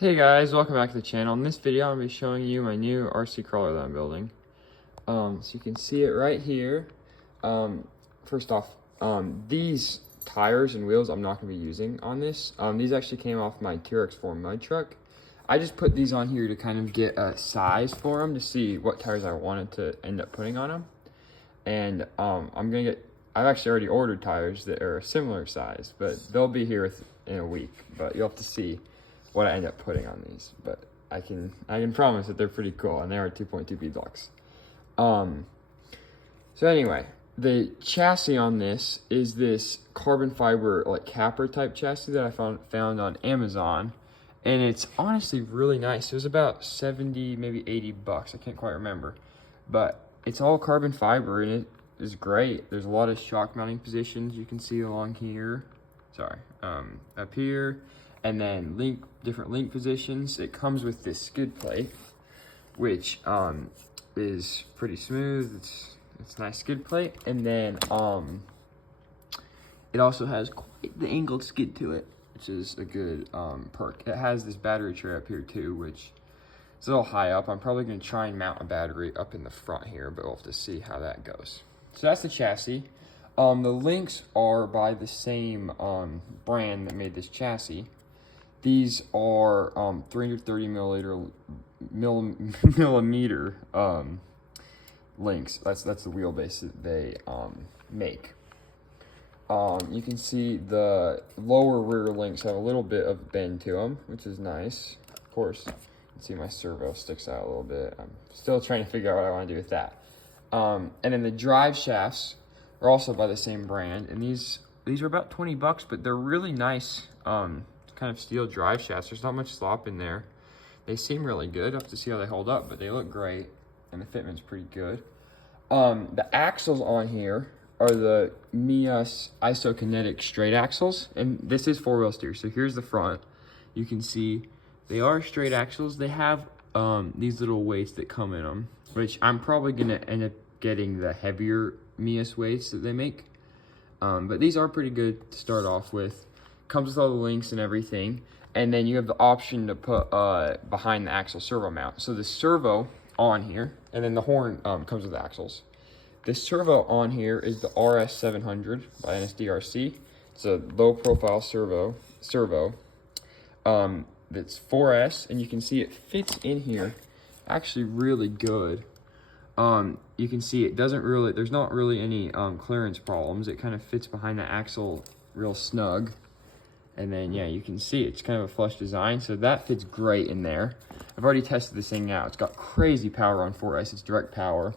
Hey guys, welcome back to the channel. In this video, I'm going to be showing you my new RC crawler that I'm building. So you can see it right here. First off, these tires and wheels I'm not going to be using on this. These actually came off my Trx4 mud truck. I just put these on here to kind of get a size for them to see what tires I wanted to end up putting on them. And I've actually already ordered tires that are a similar size, but they'll be here in a week. But you'll have to see what I end up putting on these, but I can promise that they're pretty cool, and they are 2.2 B blocks. So anyway, the chassis on this is this carbon fiber like Capra type chassis that I found on Amazon, and it's honestly really nice. It was about 70, maybe 80 bucks. I can't quite remember, but it's all carbon fiber and it is great. There's a lot of shock mounting positions you can see along here. Up here. And then different link positions. It comes with this skid plate, which is pretty smooth. It's a nice skid plate, and then it also has quite the angled skid to it, which is a good perk. It has this battery tray up here too, which is a little high up. I'm probably going to try and mount a battery up in the front here, but we'll have to see how that goes. So that's the chassis. The links are by the same brand that made this chassis. These are 330 millimeter links. That's the wheelbase that they make. You can see the lower rear links have a little bit of bend to them, which is nice. Of course, you can see my servo sticks out a little bit. I'm still trying to figure out what I want to do with that. And then the drive shafts are also by the same brand, and these are about 20 bucks, but they're really nice. Kind of steel drive shafts. There's not much slop in there. They seem really good. I'll have to see how they hold up, but they look great, and the fitment's pretty good. The axles on here are the Meus isokinetic straight axles, and this is four-wheel steer. So here's the front. You can see they are straight axles. They have these little weights that come in them, which I'm probably gonna end up getting the heavier Meus weights that they make. But these are pretty good to start off with. Comes with all the links and everything, and then you have the option to put behind the axle servo mount. So the servo on here, and then the horn comes with the axles. The servo on here is the RS700 by NSDRC. It's a low profile servo. That's 4S, and you can see it fits in here actually really good. You can see it doesn't really, there's not really any clearance problems. It kind of fits behind the axle real snug. And then, yeah, you can see it's kind of a flush design, so that fits great in there. I've already tested this thing out. It's got crazy power on 4S. It's direct power.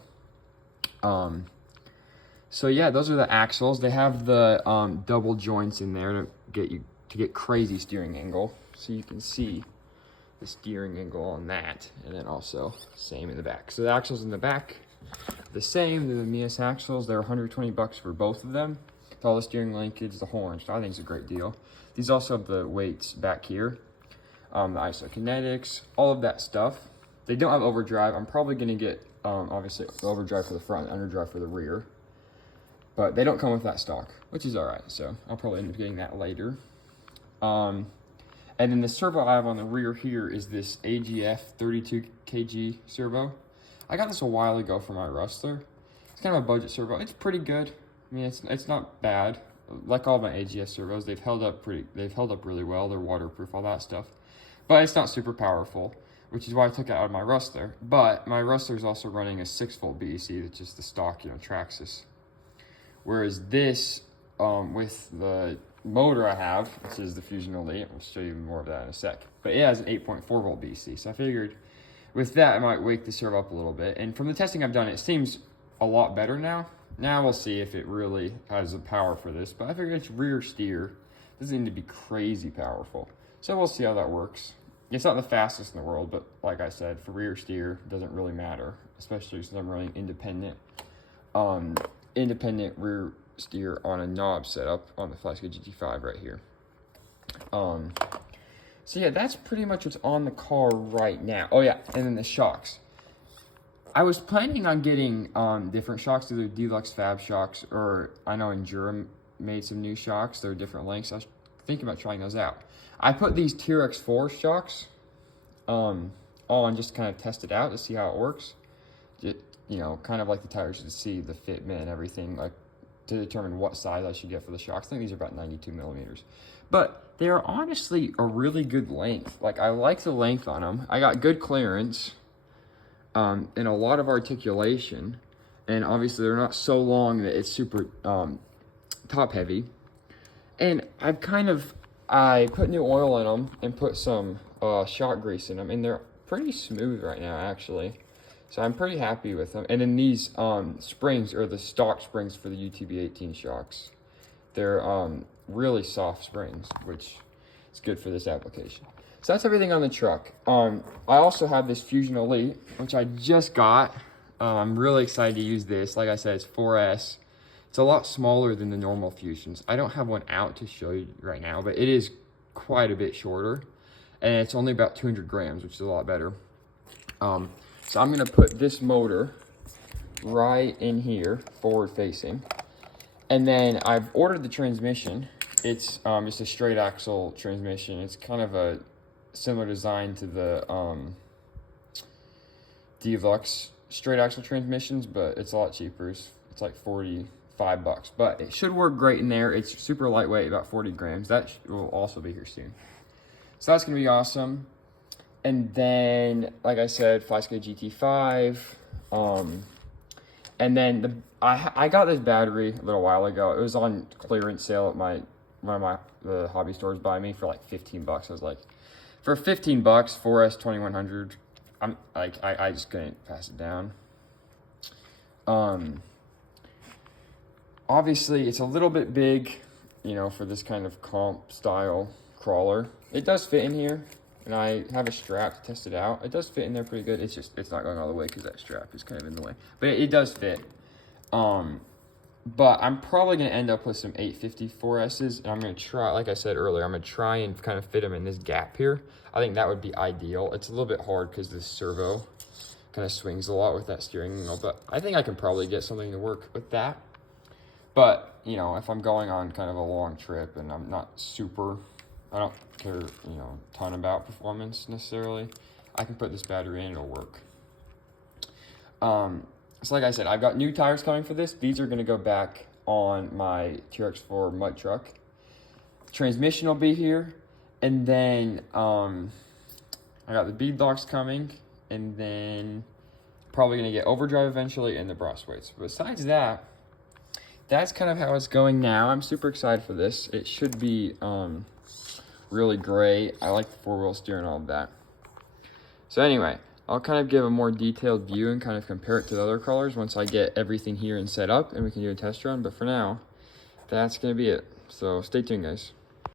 So yeah, those are the axles. They have the double joints in there to get crazy steering angle. So you can see the steering angle on that, and then also same in the back. So the axles in the back, the same. They're the Meus axles. They're 120 bucks for both of them. With all the steering linkage, the horns. So I think it's a great deal. These also have the weights back here, the isokinetics, all of that stuff. They don't have overdrive. I'm probably going to get, obviously, the overdrive for the front and underdrive for the rear. But they don't come with that stock, which is all right. So I'll probably end up getting that later. And then the servo I have on the rear here is this AGF 32 kg servo. I got this a while ago for my Rustler. It's kind of a budget servo. It's pretty good. I mean, it's not bad. Like all my AGF servos, they've held up really well. They're waterproof, all that stuff. But it's not super powerful, which is why I took it out of my Rustler. But my Rustler is also running a 6-volt BEC, that's just the stock, Traxxas. Whereas this, with the motor I have, which is the Fusion Elite, I'll show you more of that in a sec. But it has an 8.4-volt BEC, so I figured with that I might wake the servo up a little bit. And from the testing I've done, it seems a lot better now. Now we'll see if it really has the power for this, but I figure it's rear steer. It doesn't need to be crazy powerful. So we'll see how that works. It's not the fastest in the world, but like I said, for rear steer, it doesn't really matter, especially since I'm running independent rear steer on a knob setup on the Flysky GT5 right here. So yeah, that's pretty much what's on the car right now. Oh yeah, and then the shocks. I was planning on getting different shocks, either Deluxe Fab shocks, or I know Endura made some new shocks. They're different lengths. I was thinking about trying those out. I put these Trx4 Shocks on just kind of test it out to see how it works. You know, kind of like the tires to see the fitment and everything, like to determine what size I should get for the shocks. I think these are about 92 millimeters. But they are honestly a really good length. Like, I like the length on them. I got good clearance and a lot of articulation. And obviously they're not so long that it's super top heavy. And I put new oil in them and put some shock grease in them, and they're pretty smooth right now, actually. So I'm pretty happy with them. And then these springs are the stock springs for the UTV 18 shocks. They're really soft springs, which is good for this application. So that's everything on the truck. I also have this Fusion Elite, which I just got. I'm really excited to use this. Like I said, it's 4S. It's a lot smaller than the normal Fusions. I don't have one out to show you right now, but it is quite a bit shorter. And it's only about 200 grams, which is a lot better. So I'm gonna put this motor right in here, forward facing. And then I've ordered the transmission. It's just a straight axle transmission. It's kind of a similar design to the Deluxe straight axle transmissions, but it's a lot cheaper. It's like 45 bucks, but it should work great in there. It's super lightweight, about 40 grams. That will also be here soon. So that's gonna be awesome. And then, like I said, Flysky GT5. And then I got this battery a little while ago. It was on clearance sale at one of the hobby stores by me for like 15 bucks. I was like, for 15 bucks, 4S 2100. I just couldn't pass it down. Obviously, it's a little bit big, you know, for this kind of comp style crawler. It does fit in here, and I have a strap to test it out. It does fit in there pretty good. It's not going all the way because that strap is kind of in the way, but it does fit. But I'm probably going to end up with some 854S's, and I'm going to try, like I said earlier, I'm going to try and kind of fit them in this gap here. I think that would be ideal. It's a little bit hard because this servo kind of swings a lot with that steering wheel, but I think I can probably get something to work with that. But, you know, if I'm going on kind of a long trip and I'm not super, I don't care, you know, a ton about performance necessarily, I can put this battery in, it'll work. So like I said, I've got new tires coming for this. These are going to go back on my Trx4 mud truck. Transmission will be here. And then I got the bead locks coming. And then probably going to get overdrive eventually and the brass weights. Besides that, that's kind of how it's going now. I'm super excited for this. It should be really great. I like the four-wheel steering and all of that. So anyway, I'll kind of give a more detailed view and kind of compare it to the other colors once I get everything here and set up and we can do a test run. But for now, that's going to be it. So stay tuned, guys.